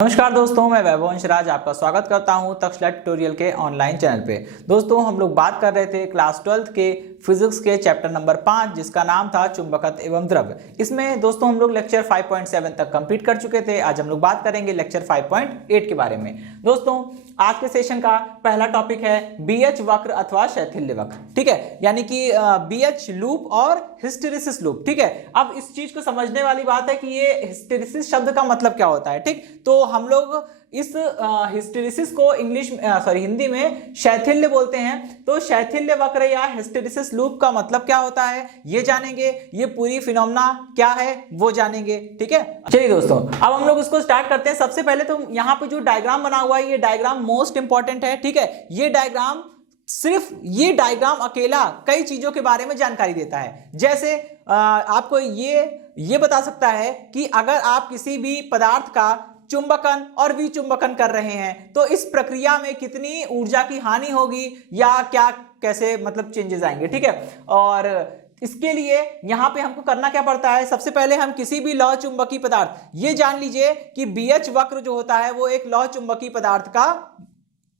नमस्कार दोस्तों, मैं वैभव राज आपका स्वागत करता हूं तक्षशिला ट्यूटोरियल के ऑनलाइन चैनल पे। दोस्तों, हम लोग बात कर रहे थे क्लास 12th के फिजिक्स के चैप्टर नंबर 5 जिसका नाम था चुंबकत्व एवं द्रव। इसमें दोस्तों हम लोग लेक्चर 5.7 तक कंप्लीट कर चुके थे। आज हम लोग बात करेंगे लेक्चर 5.8 के बारे में। दोस्तों, आज के सेशन का पहला टॉपिक है बीएच वक्र अथवा शैथिल्य वक्र। ठीक है, यानी कि बीएच लूप और हिस्टेरिसिस लूप। ठीक है, अब इस चीज को समझने वाली बात है कि ये हिस्टेरिसिस शब्द का मतलब क्या होता है। ठीक, तो हम लोग इस हिस्टेरिसिस को हिंदी में शैथिल्य बोलते हैं। तो शैथिल्य वक्र या हिस्टेरिसिस लूप का मतलब क्या होता है ये जानेंगे, ये पूरी फिनोमेना क्या है वो जानेंगे। ठीक है, चलिए दोस्तों, अब हम लोग इसको स्टार्ट करते हैं। सबसे पहले तो यहाँ पे जो डायग्राम बना हुआ है, ये डायग्राम मोस्ट इंपॉर्टेंट है। ठीक है, ये डायग्राम अकेला कई चीजों के बारे में जानकारी देता है। जैसे आपको ये बता सकता है कि अगर आप किसी भी पदार्थ का चुंबकन और विचुंबकन कर रहे हैं तो इस प्रक्रिया में कितनी ऊर्जा की हानि होगी या क्या कैसे मतलब चेंजेस आएंगे। ठीक है, और इसके लिए यहां पे हमको करना क्या पड़ता है, सबसे पहले हम किसी भी लौह चुंबकीय पदार्थ, ये जान लीजिए कि बीएच वक्र जो होता है वो एक लौह चुंबकीय पदार्थ का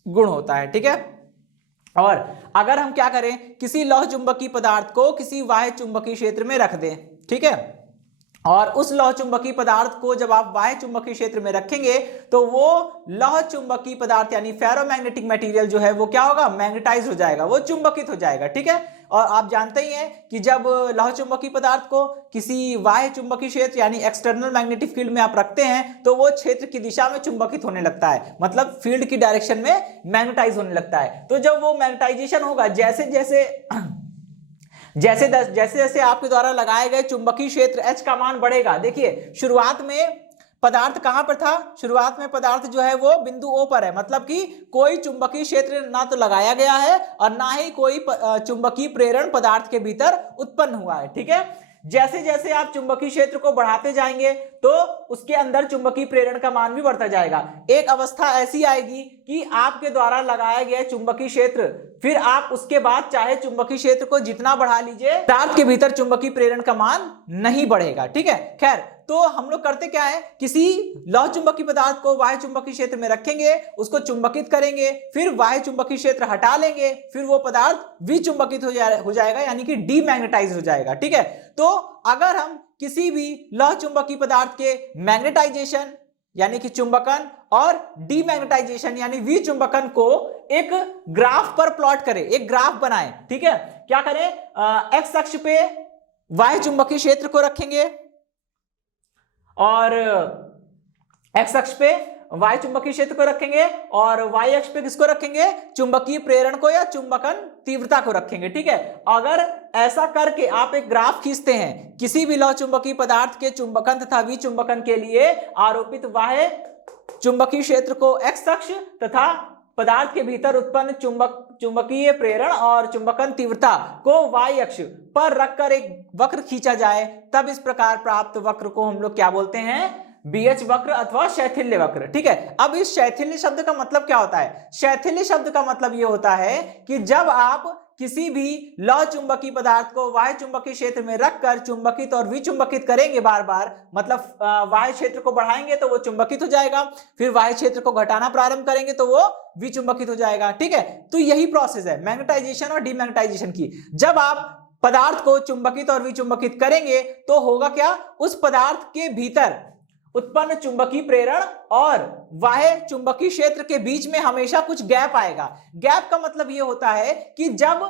गुण होता है। ठीक है, और अगर हम क्या करें, किसी लौह चुंबकीय पदार्थ को किसी बाह्य चुंबकीय क्षेत्र में रख दें। ठीक है, और उस लौह चुंबकीय पदार्थ को जब आप बाह्य चुंबकीय क्षेत्र में रखेंगे तो वो लौह चुंबकीय पदार्थ यानी फेरोमैग्नेटिक मटेरियल जो है वो क्या होगा, मैग्नेटाइज हो जाएगा, वो चुंबकित हो जाएगा। ठीक है, और आप जानते ही हैं कि जब लौह चुंबकीय पदार्थ को किसी बाह्य चुंबकीय क्षेत्र यानी एक्सटर्नल मैग्नेटिक फील्ड में आप रखते हैं तो वो क्षेत्र की दिशा में चुंबकित होने लगता है, मतलब फील्ड की डायरेक्शन में मैग्नेटाइज होने लगता है। तो जब वो मैग्नेटाइजेशन होगा, जैसे जैसे आपके द्वारा लगाए गए चुंबकीय क्षेत्र H का मान बढ़ेगा। देखिए, शुरुआत में पदार्थ कहां पर था, शुरुआत में पदार्थ जो है वो बिंदु O पर है, मतलब कि कोई चुंबकीय क्षेत्र ना तो लगाया गया है और ना ही कोई चुंबकीय प्रेरण पदार्थ के भीतर उत्पन्न हुआ है। ठीक है, जैसे जैसे आप चुंबकीय क्षेत्र को बढ़ाते जाएंगे तो उसके अंदर चुंबकीय प्रेरण का मान भी बढ़ता जाएगा। एक अवस्था ऐसी आएगी कि आपके द्वारा लगाया गया चुंबकीय क्षेत्र, फिर आप उसके बाद चाहे चुंबकीय क्षेत्र को जितना बढ़ा लीजिए, पदार्थ के भीतर चुंबकीय प्रेरण का मान नहीं बढ़ेगा। ठीक है, खैर, तो हम लोग करते क्या है, किसी लौह चुंबकीय पदार्थ को बाह्य चुंबकीय क्षेत्र में रखेंगे, उसको चुंबकित करेंगे, फिर बाह्य चुंबकीय क्षेत्र हटा लेंगे, फिर वो पदार्थ विचुंबकित हो जाएगा यानी कि डीमैग्नेटाइज हो जाएगा। ठीक है, तो अगर हम किसी भी लौह चुंबकीय पदार्थ के मैग्नेटाइजेशन यानी कि चुंबकन और डीमैग्नेटाइजेशन यानी विचुंबकन को एक ग्राफ पर प्लॉट करें, एक ग्राफ बनाएं। ठीक है, क्या करें, एक्स अक्ष पे बाह्य चुंबकीय क्षेत्र को रखेंगे और एक्स अक्ष पे वाय चुंबकीय क्षेत्र को रखेंगे और वाई अक्ष पे किसको रखेंगे, चुंबकीय प्रेरण को या चुंबकन तीव्रता को रखेंगे। ठीक है, अगर ऐसा करके आप एक ग्राफ खींचते हैं किसी भी लौह चुंबकीय पदार्थ के चुंबकन तथा विचुंबकन के लिए आरोपित बाह्य चुंबकीय क्षेत्र को एक्स अक्ष तथा पदार्थ के भीतर उत्पन्न चुंबकीय प्रेरण और चुंबकन तीव्रता को वाई अक्ष पर रखकर एक वक्र खींचा जाए, तब इस प्रकार प्राप्त वक्र को हम लोग क्या बोलते हैं, बीएच वक्र अथवा शैथिल्य वक्र। ठीक है, अब इस शैथिल्य शब्द का मतलब क्या होता है, शैथिल्य शब्द का मतलब यह होता है कि जब आप किसी भी लौह चुंबकीय पदार्थ को वाह्य चुंबकीय क्षेत्र में रखकर चुंबकित और विचुंबकित करेंगे बार बार, मतलब वाह्य क्षेत्र को बढ़ाएंगे तो वो चुंबकित हो जाएगा, फिर वाह्य क्षेत्र को घटाना प्रारंभ करेंगे तो वो विचुंबकित हो जाएगा। ठीक है, तो यही प्रोसेस है मैग्नेटाइजेशन और डीमैग्नेटाइजेशन की। जब आप पदार्थ को चुंबकित और विचुंबकित करेंगे तो होगा क्या, उस पदार्थ के भीतर उत्पन्न चुंबकीय प्रेरण और बाह्य चुंबकीय क्षेत्र के बीच में हमेशा कुछ गैप आएगा। गैप का मतलब यह होता है कि जब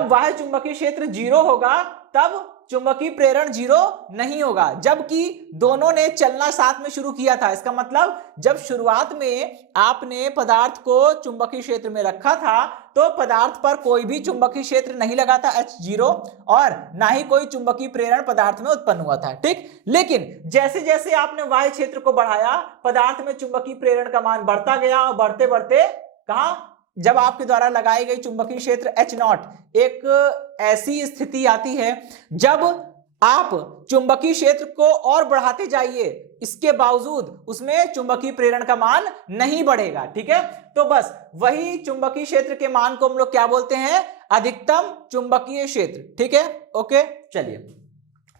बाह्य चुंबकीय क्षेत्र 0 होगा तब चुंबकीय प्रेरण 0 नहीं होगा, जबकि दोनों ने चलना साथ में शुरू किया था। इसका मतलब जब शुरुआत में आपने पदार्थ को चुंबकीय क्षेत्र में रखा था तो पदार्थ पर कोई भी चुंबकीय क्षेत्र नहीं लगा था H0 और ना ही कोई चुंबकीय प्रेरण पदार्थ में उत्पन्न हुआ था। ठीक, लेकिन जैसे जैसे आपने वाह्य क्षेत्र को बढ़ाया, पदार्थ में चुंबकीय प्रेरण का मान बढ़ता गया और बढ़ते बढ़ते कहां, जब आपके द्वारा लगाई गई चुंबकीय क्षेत्र H0, एक ऐसी स्थिति आती है जब आप चुंबकीय क्षेत्र को और बढ़ाते जाइए, इसके बावजूद उसमें चुंबकीय प्रेरण का मान नहीं बढ़ेगा। ठीक है, तो बस वही चुंबकीय क्षेत्र के मान को हम लोग क्या बोलते हैं, अधिकतम चुंबकीय क्षेत्र। ठीक है, ओके, चलिए,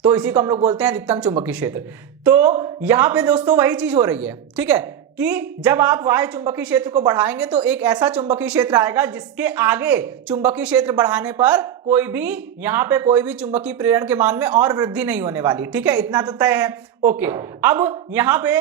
तो इसी को हम लोग बोलते हैं अधिकतम चुंबकीय क्षेत्र। तो यहां पे दोस्तों वही चीज हो रही है, ठीक है, कि जब आप बाह्य चुंबकीय क्षेत्र को बढ़ाएंगे तो एक ऐसा चुंबकीय क्षेत्र आएगा जिसके आगे चुंबकीय क्षेत्र बढ़ाने पर कोई भी यहां पे कोई भी चुंबकीय प्रेरण के मान में और वृद्धि नहीं होने वाली, ठीक है, इतना तो तय है। ओके, अब यहां पे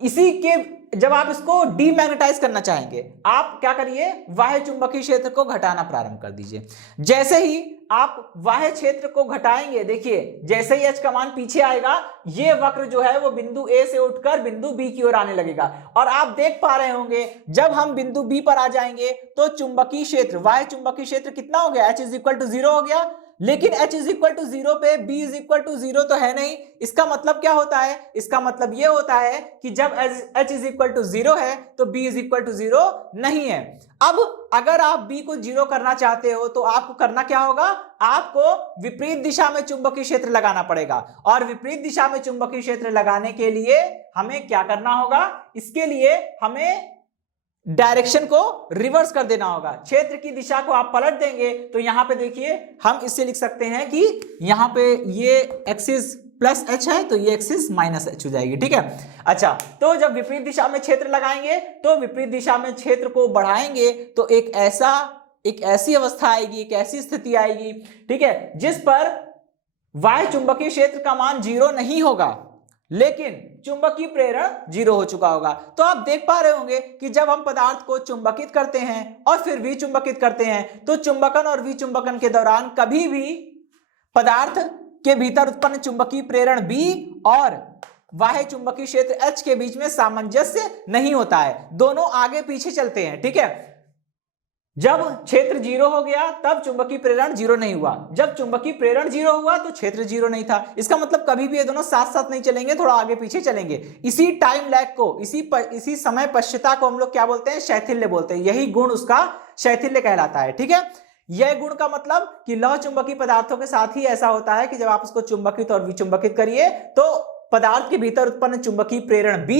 इसी के जब आप इसको डीमैग्नेटाइज करना चाहेंगे, आप क्या करिए, बाह्य चुंबकीय क्षेत्र को घटाना प्रारंभ कर दीजिए। जैसे ही आप बाह्य क्षेत्र को घटाएंगे, देखिए जैसे ही H का मान पीछे आएगा, ये वक्र जो है वो बिंदु A से उठकर बिंदु B की ओर आने लगेगा। और आप देख पा रहे होंगे जब हम बिंदु B पर आ जाएंगे तो चुंबकीय क्षेत्र, बाह्य चुंबकीय क्षेत्र कितना हो गया, H इज इक्वल टू 0 हो गया। लेकिन H इज इक्वल टू 0 पे B इज इक्वल टू 0 तो है नहीं। इसका मतलब क्या होता है, इसका मतलब ये होता है कि जब H इज इक्वल टू 0 है तो B इज इक्वल टू 0 नहीं है। अब अगर आप B को 0 करना चाहते हो तो आपको करना क्या होगा, आपको विपरीत दिशा में चुंबकीय क्षेत्र लगाना पड़ेगा। और विपरीत दिशा में चुंबकीय क्षेत्र लगाने के लिए हमें क्या करना होगा, इसके लिए हमें डायरेक्शन को रिवर्स कर देना होगा। क्षेत्र की दिशा को आप पलट देंगे तो यहां पे देखिए हम इससे लिख सकते हैं कि यहां पे ये एक्सिस प्लस H है तो ये एक्सिस माइनस H हो जाएगी, ठीक है। अच्छा, तो जब विपरीत दिशा में क्षेत्र लगाएंगे तो विपरीत दिशा में क्षेत्र को बढ़ाएंगे तो एक ऐसी अवस्था आएगी, एक ऐसी स्थिति आएगी, ठीक है, जिस पर बाह्य चुंबकीय क्षेत्र का मान 0 नहीं होगा लेकिन चुंबकीय प्रेरण 0 हो चुका होगा। तो आप देख पा रहे होंगे कि जब हम पदार्थ को चुंबकित करते हैं और फिर विचुंबकित करते हैं तो चुंबकन और विचुंबकन के दौरान कभी भी पदार्थ के भीतर उत्पन्न चुंबकीय प्रेरण B और बाह्य चुंबकीय क्षेत्र H के बीच में सामंजस्य नहीं होता है, दोनों आगे पीछे चलते हैं, ठीक है। जब क्षेत्र 0 हो गया तब चुंबकीय प्रेरण 0 नहीं हुआ, जब चुंबकीय प्रेरण 0 हुआ तो क्षेत्र 0 नहीं था। इसका मतलब कभी भी ये दोनों साथ साथ नहीं चलेंगे, थोड़ा आगे पीछे चलेंगे। इसी टाइम लैग को, इसी समय पश्चता को हम लोग क्या बोलते हैं, शैथिल्य बोलते हैं। यही गुण उसका शैथिल्य कहलाता है, ठीक है। यह गुण का मतलब कि लौह चुंबकीय पदार्थों के साथ ही ऐसा होता है कि जब आप उसको चुंबकित और विचुंबकित करिए तो पदार्थ के भीतर उत्पन्न चुंबकीय प्रेरण B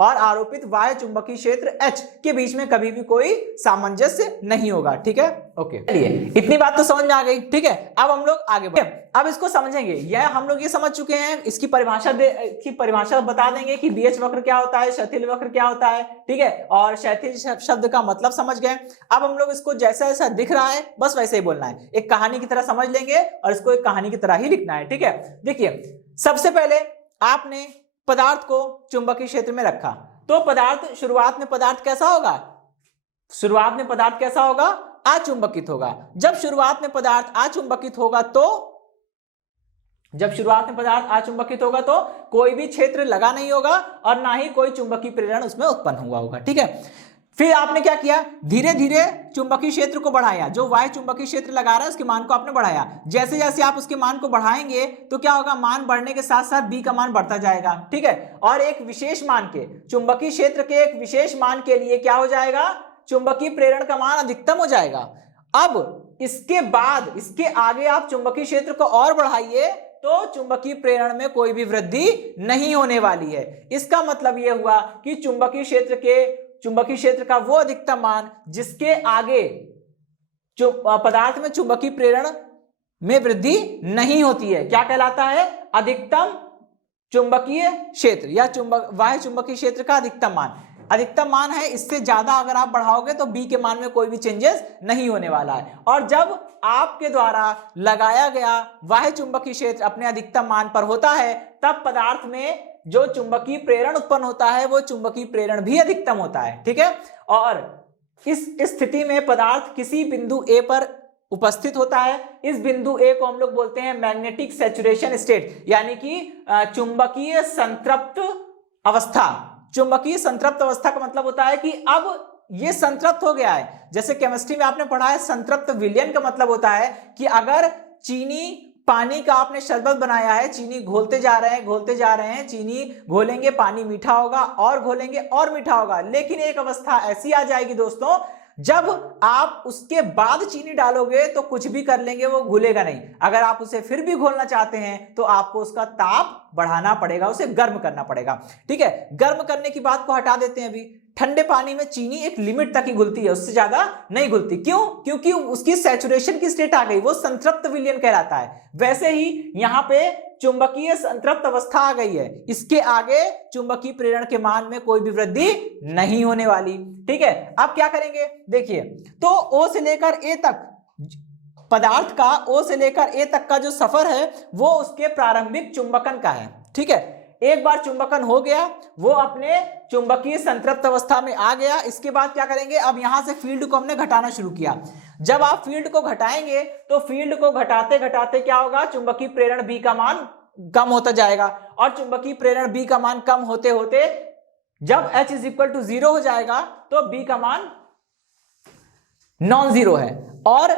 और आरोपित बाह्य चुंबकीय क्षेत्र H के बीच में कभी भी कोई सामंजस्य नहीं होगा, ठीक है। ओके, चलिए इतनी बात तो समझ में आ गई, ठीक है। अब हम लोग आगे बढ़े, अब इसको समझेंगे। यह हम लोग ये समझ चुके हैं, इसकी परिभाषा बता देंगे कि BH वक्र क्या होता है, क्षैतिज वक्र क्या होता है, ठीक है, और क्षैतिज शब्द का मतलब समझ गए। अब हम लोग इसको जैसा जैसा दिख रहा है बस वैसे ही बोलना है, एक कहानी की तरह समझ लेंगे और इसको एक कहानी की तरह ही लिखना है, ठीक है। देखिए, सबसे पहले आपने पदार्थ को चुंबकीय क्षेत्र में रखा तो पदार्थ शुरुआत में पदार्थ कैसा होगा, शुरुआत में पदार्थ कैसा होगा, अचुंबकित होगा। जब शुरुआत में पदार्थ अचुंबकित होगा तो कोई भी क्षेत्र लगा नहीं होगा और ना ही कोई चुंबकीय प्रेरण उसमें उत्पन्न हुआ होगा, ठीक है। फिर आपने क्या किया, धीरे धीरे चुंबकीय क्षेत्र को बढ़ाया, जो बाह्य चुंबकीय क्षेत्र लगा रहा है उसके मान को आपने बढ़ाया। जैसे जैसे आप उसके मान को बढ़ाएंगे तो क्या होगा, मान बढ़ने के साथ साथ B का मान बढ़ता जाएगा, ठीक है। और एक विशेष मान के, चुंबकीय क्षेत्र के एक विशेष मान के लिए क्या हो जाएगा, चुंबकीय प्रेरण का मान अधिकतम हो जाएगा। अब इसके बाद, इसके आगे आप चुंबकीय क्षेत्र को और बढ़ाइए तो चुंबकीय प्रेरण में कोई भी वृद्धि नहीं होने वाली है। इसका मतलब यह हुआ कि चुंबकीय क्षेत्र का वो अधिकतम मान जिसके आगे पदार्थ में चुंबकीय प्रेरण में वृद्धि नहीं होती है, क्या कहलाता है, अधिकतम चुंबकीय क्षेत्र या बाह्य चुंबकीय क्षेत्र का अधिकतम मान है। इससे ज्यादा अगर आप बढ़ाओगे तो B के मान में कोई भी चेंजेस नहीं होने वाला है। और जब आपके द्वारा लगाया गया बाह्य चुंबकीय क्षेत्र अपने अधिकतम मान पर होता है तब पदार्थ में जो चुंबकीय प्रेरण उत्पन्न होता है वो चुंबकीय प्रेरण भी अधिकतम होता है, ठीक है। और इस स्थिति में पदार्थ किसी बिंदु A पर उपस्थित होता है। इस बिंदु A को हम लोग बोलते हैं मैग्नेटिक सैचुरेशन स्टेट, यानी कि चुंबकीय संतृप्त अवस्था। चुंबकीय संतृप्त अवस्था का मतलब होता है कि अब ये संतृप्त हो गया है। जैसे केमिस्ट्री में आपने पढ़ा है, संतृप्त विलयन का मतलब होता है कि अगर चीनी पानी का आपने शरबत बनाया है, चीनी घोलते जा रहे हैं, चीनी घोलेंगे पानी मीठा होगा और घोलेंगे और मीठा होगा। लेकिन एक अवस्था ऐसी आ जाएगी दोस्तों, जब आप उसके बाद चीनी डालोगे तो कुछ भी कर लेंगे वो घुलेगा नहीं। अगर आप उसे फिर भी घोलना चाहते हैं तो आपको उसका ताप बढ़ाना पड़ेगा, उसे गर्म करना पड़ेगा, ठीक है। गर्म करने की बात को हटा देते हैं अभी, ठंडे पानी में चीनी एक लिमिट तक ही घुलती है, उससे ज्यादा नहीं घुलती। क्यों? क्योंकि उसकी सैचुरेशन की स्टेट आ गई, वो संतृप्त विलयन कहलाता है। वैसे ही यहाँ पे चुंबकीय संतृप्त अवस्था आ गई है, इसके आगे चुंबकीय प्रेरण के मान में कोई भी वृद्धि नहीं होने वाली। ठीक है, अब क्या करेंगे देखिए, तो O से लेकर A तक पदार्थ का, O से लेकर A तक का जो सफर है वो उसके प्रारंभिक चुंबकन का है। ठीक है, एक बार चुंबकन हो गया, वो अपने चुंबकीय संतृप्त अवस्था में आ गया। इसके बाद क्या करेंगे, अब यहां से फील्ड को हमने घटाना शुरू किया। जब आप फील्ड को घटाएंगे तो फील्ड को घटाते घटाते क्या होगा, चुंबकीय प्रेरण B का मान कम होता जाएगा, और चुंबकीय प्रेरण B का मान कम होते होते जब H इज इक्वल टू 0 हो जाएगा तो B का मान नॉन जीरो है। और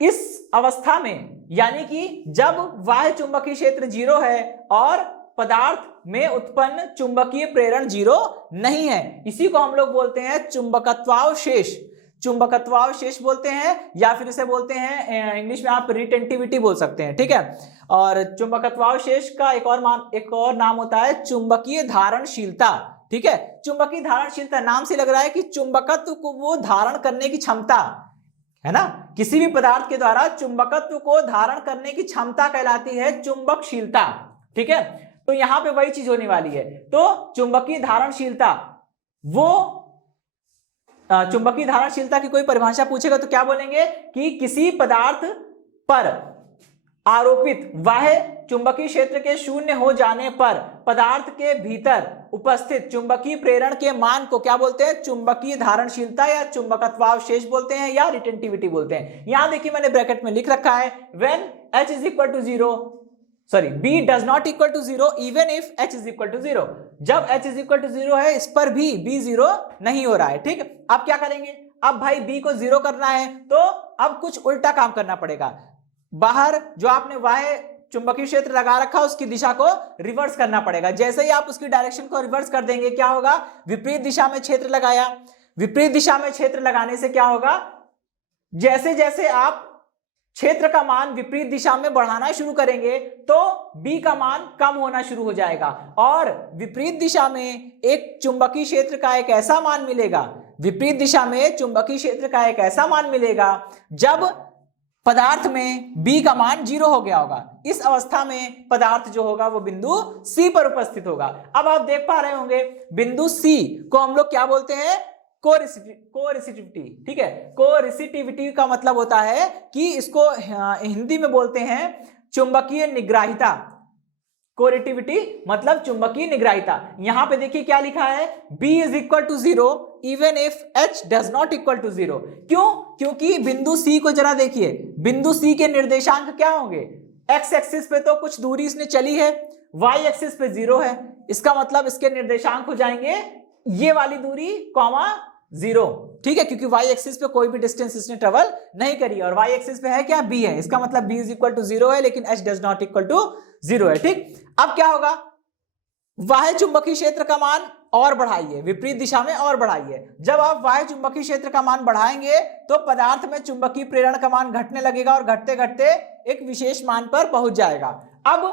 इस अवस्था में यानी कि जब बाह्य चुंबकीय क्षेत्र 0 है और पदार्थ में उत्पन्न चुंबकीय प्रेरण 0 नहीं है, इसी को हम लोग बोलते हैं चुंबकत्वावशेष। चुंबकत्वावशेष बोलते हैं, या फिर इसे बोलते हैं इंग्लिश में आप रिटेंटिविटी बोल सकते हैं। ठीक है, और चुंबकत्वावशेष का एक और नाम होता है चुंबकीय धारणशीलता। ठीक है, चुंबकीय धारणशीलता नाम से लग रहा है कि चुंबकत्व को वो धारण करने की क्षमता है ना, किसी भी पदार्थ के द्वारा चुंबकत्व को धारण करने की क्षमता कहलाती है चुंबकशीलता। ठीक है, तो यहां पे वही चीज होने वाली है। तो चुंबकीय धारणशीलता, वो चुंबकीय धारणशीलता की कोई परिभाषा पूछेगा तो क्या बोलेंगे कि किसी पदार्थ पर आरोपित बाह्य चुंबकीय क्षेत्र के शून्य हो जाने पर पदार्थ के भीतर उपस्थित चुंबकीय प्रेरण के मान को क्या बोलते हैं, चुंबकीय धारणशीलता या चुंबकत्वावशेष बोलते हैं या रिटेंटिविटी बोलते हैं। यहां देखिए मैंने ब्रैकेट में लिख रखा है, when H is equal to 0, sorry B does not equal to 0 even if H is equal to 0। जब H इज इक्वल टू 0 है, इस पर भी B 0 नहीं हो रहा है। ठीक, अब क्या करेंगे, अब भाई B को 0 करना है तो अब कुछ उल्टा काम करना पड़ेगा। बाहर जो आपने बाह्य चुंबकीय क्षेत्र लगा रखा उसकी दिशा को रिवर्स करना पड़ेगा। जैसे ही आप उसकी डायरेक्शन को रिवर्स कर देंगे क्या होगा, विपरीत दिशा में क्षेत्र लगाया, विपरीत दिशा में क्षेत्र लगाने से क्या होगा, जैसे जैसे आप क्षेत्र का मान विपरीत दिशा में बढ़ाना शुरू करेंगे तो B का मान कम होना शुरू हो जाएगा, और विपरीत दिशा में एक चुंबकीय क्षेत्र का एक ऐसा मान मिलेगा, विपरीत दिशा में चुंबकीय क्षेत्र का एक ऐसा मान मिलेगा जब पदार्थ में B का मान 0 हो गया होगा। इस अवस्था में पदार्थ जो होगा वो बिंदु C पर उपस्थित होगा। अब आप देख पा रहे होंगे बिंदु C को हम लोग क्या बोलते हैं, कोरिसिटिविटी। ठीक है, कोरिसिटिविटी का मतलब होता है कि इसको हिंदी में बोलते हैं चुंबकीय निग्राहिता। कोरिटिविटी मतलब चुंबकीय निग्राहिता। यहां पे देखिए क्या लिखा है, B is equal to 0 even if H does not equal to 0। क्यों? क्योंकि बिंदु C को जरा देखिए, बिंदु C के निर्देशांक क्या होंगे, एक्स एक्सिस पे तो कुछ दूरी इसने चली है, वाई एक्सिस पे 0 है, इसका मतलब इसके निर्देशांक हो जाएंगे ये वाली दूरी कॉमा 0। ठीक है, क्योंकि वाई एक्सिस पे कोई भी डिस्टेंस इसने ट्रेवल नहीं करी और वाई एक्सिस पे है क्या, B है, इसका मतलब B इज इक्वल टू 0 है लेकिन H does not equal to 0 है। ठीक, अब क्या होगा, बाह्य चुंबकीय क्षेत्र का मान और बढ़ाइए, विपरीत दिशा में और बढ़ाइए। जब आप बाह्य चुंबकीय क्षेत्र का मान बढ़ाएंगे तो पदार्थ में चुंबकीय प्रेरण का मान घटने लगेगा और घटते घटते एक विशेष मान पर पहुंच जाएगा। अब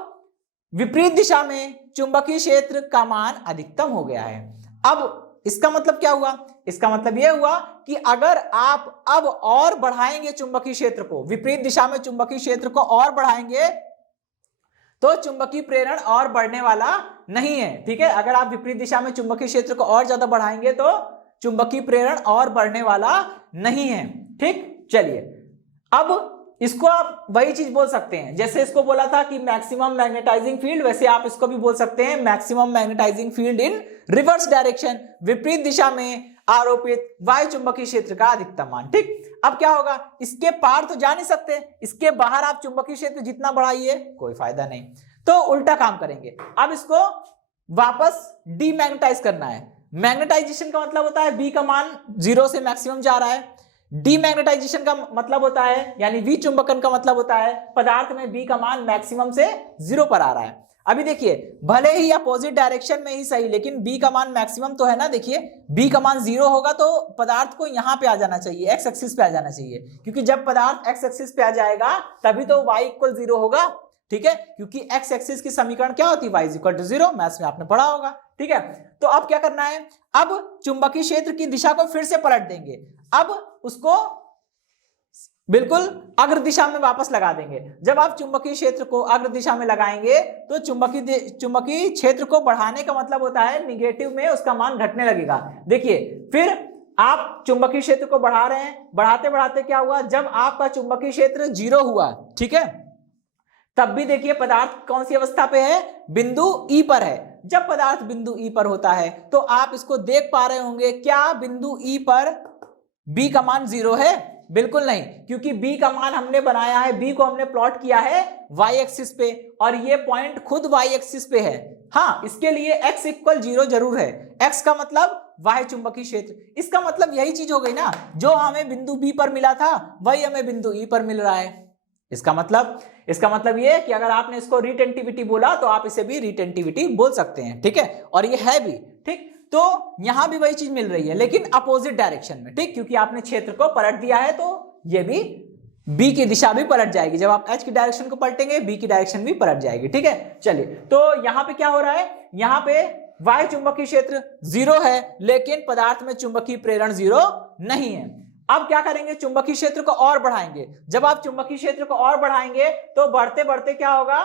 विपरीत दिशा में चुंबकीय क्षेत्र का मान अधिकतम हो गया है। अब इसका मतलब क्या हुआ, इसका मतलब यह हुआ कि अगर आप अब और बढ़ाएंगे चुंबकीय क्षेत्र को, विपरीत दिशा में चुंबकीय क्षेत्र को और बढ़ाएंगे तो चुंबकीय प्रेरण और बढ़ने वाला नहीं है। ठीक है, अगर आप विपरीत दिशा में चुंबकीय क्षेत्र को और ज्यादा बढ़ाएंगे तो चुंबकीय प्रेरण और बढ़ने वाला नहीं है। ठीक, चलिए अब इसको आप वही चीज बोल सकते हैं, जैसे इसको बोला था कि मैक्सिमम मैग्नेटाइजिंग फील्ड, वैसे आप इसको भी बोल सकते हैं maximum magnetising field in reverse direction, विपरीत दिशा में आरोपित वायु चुंबकीय क्षेत्र का अधिकतम मान। ठीक, अब क्या होगा, इसके पार तो जा नहीं सकते, इसके बाहर आप चुंबकीय क्षेत्र जितना बढ़ाइए कोई फायदा नहीं, तो उल्टा काम करेंगे। अब इसको वापस डीमैग्नेटाइज करना है। मैग्नेटाइजेशन का मतलब होता है B का मान 0 से मैक्सिमम जा रहा है, डीमैग्नेटाइजेशन का मतलब होता है यानी विचुंबकन का मतलब होता है पदार्थ में B का मान मैक्सिमम से 0 पर आ रहा है। अभी देखिए भले ही अपोजिट डायरेक्शन में ही सही, लेकिन B का मान मैक्सिमम तो है ना। देखिए B का मान 0 होगा तो पदार्थ को यहां पे आ जाना चाहिए, एक्स एक्सिस पे आ जाना चाहिए, क्योंकि जब पदार्थ एक्स एक्सिस पे आ जाएगा तभी तो y इक्वल 0 होगा। ठीक है, क्योंकि एक्स एक्सिस की समीकरण क्या होती है, y इक्वल टू 0, मैथ्स में आपने पढ़ा होगा। ठीक है, तो अब क्या करना है, अब चुंबकीय क्षेत्र की दिशा को फिर से पलट देंगे, अब उसको बिल्कुल अग्र दिशा में वापस लगा देंगे। जब आप चुंबकीय क्षेत्र को अग्र दिशा में लगाएंगे तो चुंबकीय क्षेत्र को बढ़ाने का मतलब होता है निगेटिव में उसका मान घटने लगेगा। देखिए फिर आप चुंबकीय क्षेत्र को बढ़ा रहे हैं, बढ़ाते बढ़ाते क्या हुआ, जब आपका चुंबकीय क्षेत्र 0 हुआ, ठीक है, तब भी देखिए पदार्थ कौन सी अवस्था पे है, बिंदु ई पर है। जब पदार्थ बिंदु ई पर होता है तो आप इसको देख पा रहे होंगे, क्या बिंदु ई पर बी का मान 0 है? बिल्कुल नहीं, क्योंकि बी का मान हमने बनाया है, बी को हमने प्लॉट किया है वाई एक्सिस पे और ये पॉइंट खुद वाई एक्सिस पे है। हाँ, इसके लिए x = 0 जरूर है। x का मतलब वाह्य चुंबकीय क्षेत्र, इसका मतलब यही चीज हो गई ना, जो हमें बिंदु बी पर मिला था वही हमें बिंदु ई पर मिल रहा है। इसका मतलब ये कि अगर आपने इसको रिटेंटिविटी बोला तो आप इसे भी रिटेंटिविटी बोल सकते हैं, ठीक है, और ये है भी, ठीक। तो यहां भी वही चीज मिल रही है लेकिन अपोजिट डायरेक्शन में, ठीक, क्योंकि आपने क्षेत्र को पलट दिया है तो ये भी बी की दिशा भी पलट जाएगी। जब आप एच की डायरेक्शन को पलटेंगे बी की डायरेक्शन भी पलट जाएगी, ठीक है। चलिए, तो यहां पे क्या हो रहा है, यहां पे वाह्य चुंबकीय क्षेत्र 0 है लेकिन पदार्थ में चुंबकीय प्रेरण 0 नहीं है। अब क्या करेंगे, चुंबकीय क्षेत्र को और बढ़ाएंगे। जब आप चुंबकीय क्षेत्र को और बढ़ाएंगे तो बढ़ते बढ़ते क्या होगा,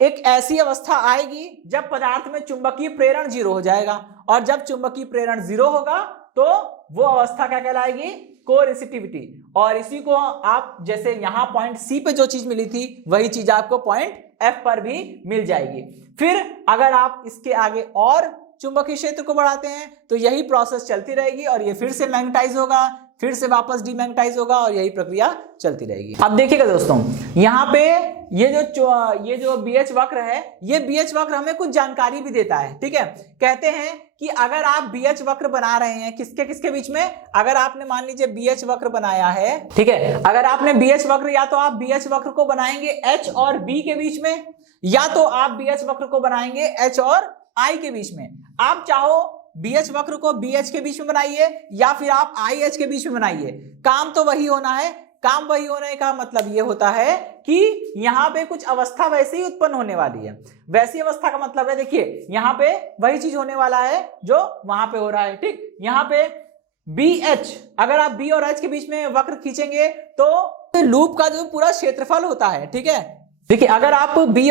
एक ऐसी अवस्था आएगी जब पदार्थ में चुंबकीय प्रेरण 0 हो जाएगा, और जब चुंबकीय प्रेरण 0 होगा तो वो अवस्था क्या कहलाएगी, कोरेसिटिविटी। और इसी को आप जैसे यहां पॉइंट सी पे जो चीज मिली थी वही चीज आपको पॉइंट एफ पर भी मिल जाएगी। फिर अगर आप इसके आगे और चुंबकीय क्षेत्र को बढ़ाते हैं तो यही प्रोसेस चलती रहेगी और ये फिर से मैग्नेटाइज होगा, फिर से वापस डीमैग्नेटाइज होगा और यही प्रक्रिया चलती रहेगी। अब देखिएगा दोस्तों, यहाँ पे ये जो बीएच वक्र है, ये बीएच वक्र हमें कुछ जानकारी भी देता है, ठीक है। कहते हैं कि अगर आप बीएच वक्र बना रहे हैं किसके किसके बीच में, अगर आपने मान लीजिए बीएच वक्र बनाया है, ठीक है, अगर आपने बीएच वक्र, या तो आप बीएच वक्र को बनाएंगे एच और बी के बीच में, या तो आप बीएच वक्र को बनाएंगे एच और आई के बीच में। आप चाहो बीएच वक्र को बीएच के बीच में बनाइए या फिर आप आई एच के बीच में बनाइए, काम तो वही होना है। काम वही होने का मतलब ये होता है कि यहां पे कुछ अवस्था वैसे ही उत्पन्न होने वाली है। वैसी अवस्था का मतलब है, देखिए यहां पे वही चीज होने वाला है जो वहां पे हो रहा है, ठीक। यहां पे बी एच, अगर आप बी और एच के बीच में वक्र खींचेंगे तो लूप का जो पूरा क्षेत्रफल होता है, ठीक है। देखिए अगर आप बी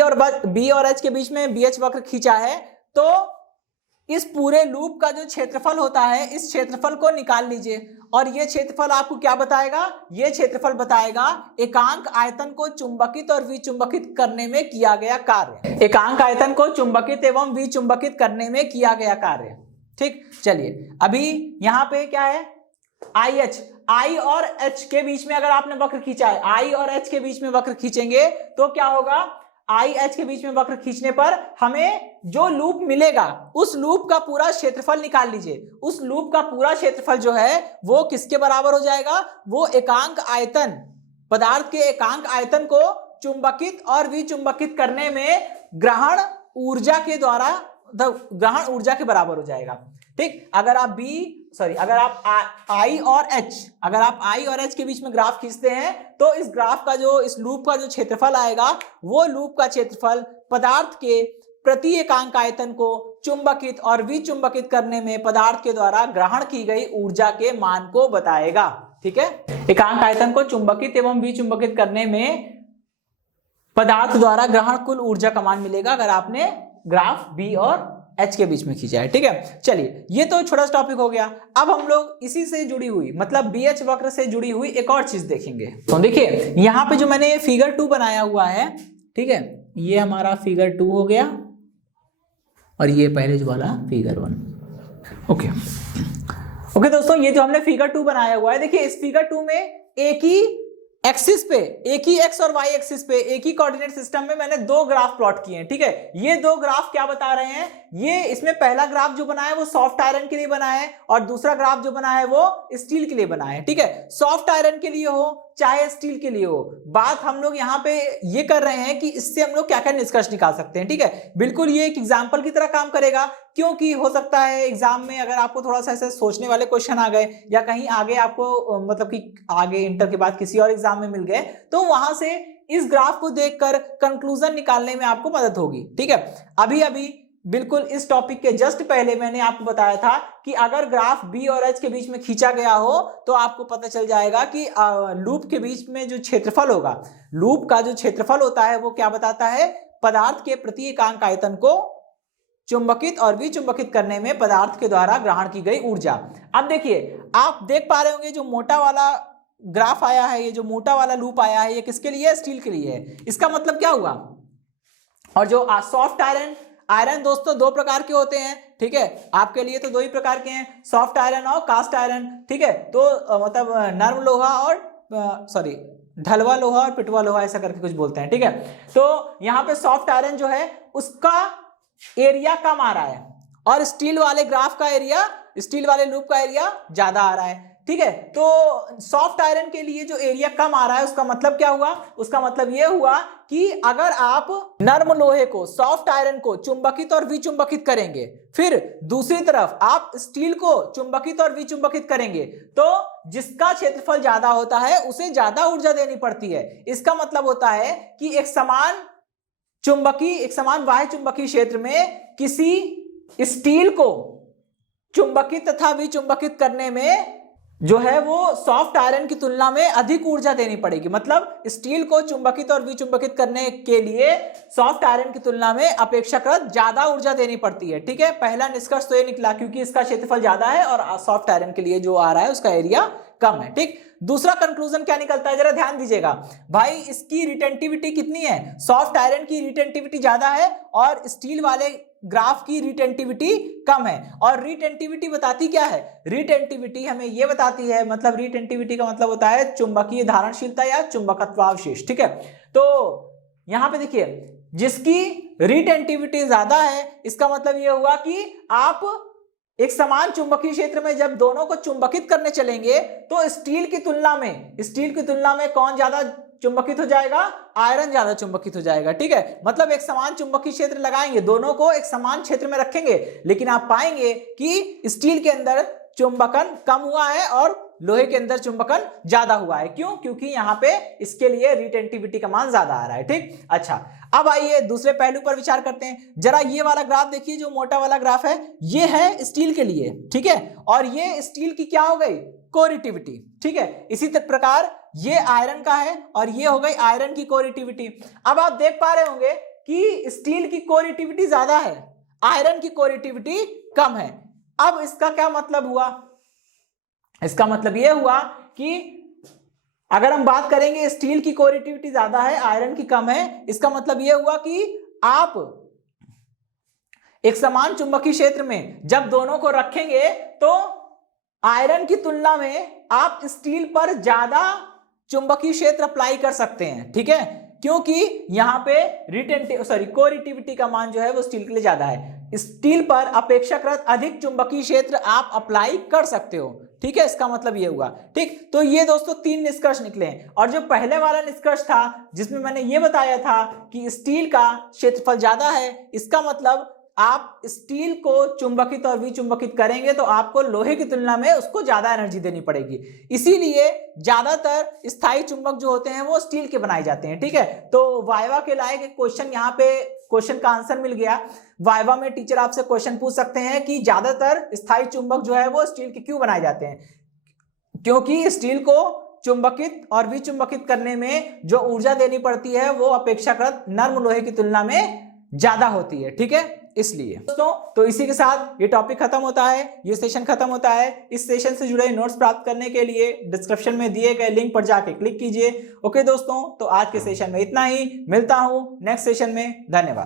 और एच के बीच में बीएच वक्र खींचा है तो इस पूरे लूप का जो क्षेत्रफल होता है, इस क्षेत्रफल को निकाल लीजिए और ये क्षेत्रफल आपको क्या बताएगा, ये क्षेत्रफल बताएगा एकांक आयतन को चुंबकित और विचुंबकित करने में किया गया कार्य। एकांक आयतन को चुंबकित एवं विचुंबकित करने में किया गया कार्य, ठीक। चलिए अभी यहाँ पे क्या है, आई एच, आई और एच के बीच में अगर आपने वक्र खींचा है, आई और एच के बीच में वक्र खींचेंगे तो क्या होगा, आई एच के बीच में वक्र खींचने पर हमें जो लूप मिलेगा उस लूप का पूरा क्षेत्रफल निकाल लीजिए। उस लूप का पूरा क्षेत्रफल जो है वो किसके बराबर हो जाएगा, वो एकांक आयतन, पदार्थ के एकांक आयतन को चुंबकित और विचुंबकित करने में ग्रहण ऊर्जा के द्वारा, ग्रहण ऊर्जा के बराबर हो जाएगा, ठीक। अगर आप आई और एच के बीच में ग्राफ खींचते हैं तो इस ग्राफ का जो, इस लूप का जो क्षेत्रफल आएगा वो लूप का क्षेत्रफल पदार्थ के प्रति एकांक आयतन को चुंबकित और विचुंबकित करने में पदार्थ के द्वारा ग्रहण की गई ऊर्जा के मान को बताएगा, ठीक है। एकांक आयतन को चुंबकित एवं विचुंबकित करने में पदार्थ द्वारा ग्रहण कुल ऊर्जा का मान मिलेगा अगर आपने ग्राफ बी और एच के बीच में खींचा है, ठीक है। चलिए ये तो छोटा सा टॉपिक हो गया। अब हम लोग इसी से जुड़ी हुई, मतलब बीएच वक्र से जुड़ी हुई एक और चीज देखेंगे। तो देखिए यहाँ पे जो मैंने फिगर 2 बनाया हुआ है, ठीक है, ये हमारा फिगर 2 हो गया और ये पहले जो वाला फिगर 1। ओके दोस्तों, ये जो हमने फिगर 2 बनाया हुआ है, देखिए इस फिगर 2 में एक ही एक्सिस पे, एक ही एक्स और वाई एक्सिस पे, एक ही कोऑर्डिनेट सिस्टम में मैंने 2 ग्राफ प्लॉट किए हैं, ठीक है। ये 2 ग्राफ क्या बता रहे हैं, ये इसमें पहला ग्राफ जो बना है वो सॉफ्ट आयरन के लिए बना है और दूसरा ग्राफ जो बना है वो स्टील के लिए बना है, ठीक है। सॉफ्ट आयरन के लिए हो चाहे स्टील के लिए हो, बात हम लोग यहाँ पे ये कर रहे हैं कि इससे हम लोग क्या क्या निष्कर्ष निकाल सकते हैं, ठीक है। बिल्कुल ये एक एग्जाम्पल की तरह काम करेगा, क्योंकि हो सकता है एग्जाम में अगर आपको थोड़ा सा ऐसे सोचने वाले क्वेश्चन आ गए या कहीं आगे आपको मतलब कि आगे इंटर के बाद किसी और एग्जाम में मिल गए तो वहां से इस ग्राफ को देखकर कंक्लूजन निकालने में आपको मदद होगी, ठीक है। अभी बिल्कुल इस टॉपिक के जस्ट पहले मैंने आपको बताया था कि अगर ग्राफ बी और एच के बीच में खींचा गया हो तो आपको पता चल जाएगा कि लूप के बीच में जो क्षेत्रफल होगा, लूप का जो क्षेत्रफल होता है वो क्या बताता है, पदार्थ के प्रति एकांक आयतन को चुंबकित और विचुंबकित करने में पदार्थ के द्वारा ग्रहण की गई ऊर्जा। अब देखिए, आप देख पा रहे होंगे जो मोटा वाला ग्राफ आया है, ये जो मोटा वाला लूप आया है, ये किसके लिए है, स्टील के लिए है। इसका मतलब क्या हुआ, और जो सॉफ्ट आयरन दोस्तों दो प्रकार के होते हैं, ठीक है, आपके लिए तो दो ही प्रकार के हैं, सॉफ्ट आयरन और कास्ट आयरन, ठीक है। तो मतलब नर्म लोहा और सॉरी ढलवा लोहा और पिटवा लोहा ऐसा करके कुछ बोलते हैं, ठीक है। तो यहाँ पे सॉफ्ट आयरन जो है उसका एरिया कम आ रहा है और स्टील वाले ग्राफ का एरिया, स्टील वाले लूप का एरिया ज्यादा आ रहा है, ठीक है। तो सॉफ्ट आयरन के लिए जो एरिया कम आ रहा है उसका मतलब क्या हुआ, उसका मतलब यह हुआ कि अगर आप नर्म लोहे को, सॉफ्ट आयरन को चुंबकित और विचुंबकित करेंगे, फिर दूसरी तरफ आप स्टील को चुंबकित और विचुंबकित करेंगे, तो जिसका क्षेत्रफल ज्यादा होता है उसे ज्यादा ऊर्जा देनी पड़ती है। इसका मतलब होता है कि एक समान बाह्य चुंबकीय क्षेत्र में किसी स्टील को चुंबकित तथा विचुंबकित करने में जो है वो सॉफ्ट आयरन की तुलना में अधिक ऊर्जा देनी पड़ेगी। मतलब स्टील को चुंबकित और विचुंबकित करने के लिए सॉफ्ट आयरन की तुलना में अपेक्षाकृत ज्यादा ऊर्जा देनी पड़ती है, ठीक है। पहला निष्कर्ष तो ये निकला क्योंकि इसका क्षेत्रफल ज्यादा है और सॉफ्ट आयरन के लिए जो आ रहा है उसका एरिया कम है, ठीक। दूसरा कंक्लूजन क्या निकलता है, जरा ध्यान दीजिएगा भाई, इसकी रिटेंटिविटी कितनी है, सॉफ्ट आयरन की रिटेंटिविटी ज्यादा है और स्टील वाले ग्राफ की रिटेंटिविटी कम है। और रिटेंटिविटी बताती क्या है, रिटेंटिविटी हमें यह बताती है, मतलब रिटेंटिविटी का मतलब होता है चुंबकीय धारणशीलता या चुंबकत्वावशेष, ठीक है। तो यहां पे देखिए, जिसकी रिटेंटिविटी ज्यादा है इसका मतलब यह हुआ कि आप एक समान चुंबकीय क्षेत्र में जब दोनों को चुंबकित करने चलेंगे तो स्टील की तुलना में कौन ज्यादा चुंबकित हो जाएगा, आयरन ज्यादा चुंबकित हो जाएगा, ठीक है। मतलब एक समान चुंबकीय क्षेत्र लगाएंगे, दोनों को एक समान क्षेत्र में रखेंगे, लेकिन आप पाएंगे कि स्टील के अंदर चुंबकन कम हुआ है और लोहे के अंदर चुंबकन ज्यादा हुआ है। क्यों? क्योंकि यहाँ पे इसके लिए रिटेंटिविटी का मान ज्यादा आ रहा है, ठीक। अच्छा, अब आइए दूसरे पहलू पर विचार करते हैं। जरा ये वाला ग्राफ देखिए, जो मोटा वाला ग्राफ है ये है स्टील के लिए, ठीक है, और ये स्टील की क्या हो गई, कोरिटिविटी, ठीक है। इसी प्रकार ये आयरन का है और ये हो गई आयरन की कोरिटिविटी। अब आप देख पा रहे होंगे कि स्टील की कोरिटिविटी ज्यादा है, आयरन की कोरिटिविटी कम है। अब इसका क्या मतलब हुआ, इसका मतलब यह हुआ कि अगर हम बात करेंगे स्टील की कोरिटिविटी ज्यादा है, आयरन की कम है, इसका मतलब यह हुआ कि आप एक समान चुंबकीय क्षेत्र में जब दोनों को रखेंगे तो आयरन की तुलना में आप स्टील पर ज्यादा चुंबकीय क्षेत्र अप्लाई कर सकते हैं, ठीक है, क्योंकि यहां पे कोरिटिविटी का मान जो है वो स्टील के लिए ज्यादा है। स्टील पर अपेक्षाकृत अधिक चुंबकीय क्षेत्र आप अप्लाई कर सकते हो, ठीक है, इसका मतलब ये हुआ, ठीक। तो ये दोस्तों 3 निष्कर्ष निकले हैं। और जो पहले वाला निष्कर्ष था जिसमें मैंने ये बताया था कि स्टील का क्षेत्रफल ज्यादा है, इसका मतलब आप स्टील को चुंबकित और विचुंबकित करेंगे तो आपको लोहे की तुलना में उसको ज्यादा एनर्जी देनी पड़ेगी, इसीलिए ज्यादातर स्थायी चुंबक जो होते हैं वो स्टील के बनाए जाते हैं, ठीक है। तो वाइवा के लायक एक क्वेश्चन, यहाँ पे क्वेश्चन का आंसर मिल गया। वाइवा में टीचर आपसे क्वेश्चन पूछ सकते हैं कि ज्यादातर स्थायी चुंबक जो है वो स्टील के क्यों बनाए जाते हैं, क्योंकि स्टील को चुंबकित और विचुंबकित करने में जो ऊर्जा देनी पड़ती है वो अपेक्षाकृत नर्म लोहे की तुलना में ज्यादा होती है, ठीक है, इसलिए दोस्तों। तो इसी के साथ ये टॉपिक खत्म होता है, ये सेशन खत्म होता है। इस सेशन से जुड़े नोट्स प्राप्त करने के लिए डिस्क्रिप्शन में दिए गए लिंक पर जाके क्लिक कीजिए। ओके दोस्तों, तो आज के सेशन में इतना ही, मिलता हूं नेक्स्ट सेशन में, धन्यवाद।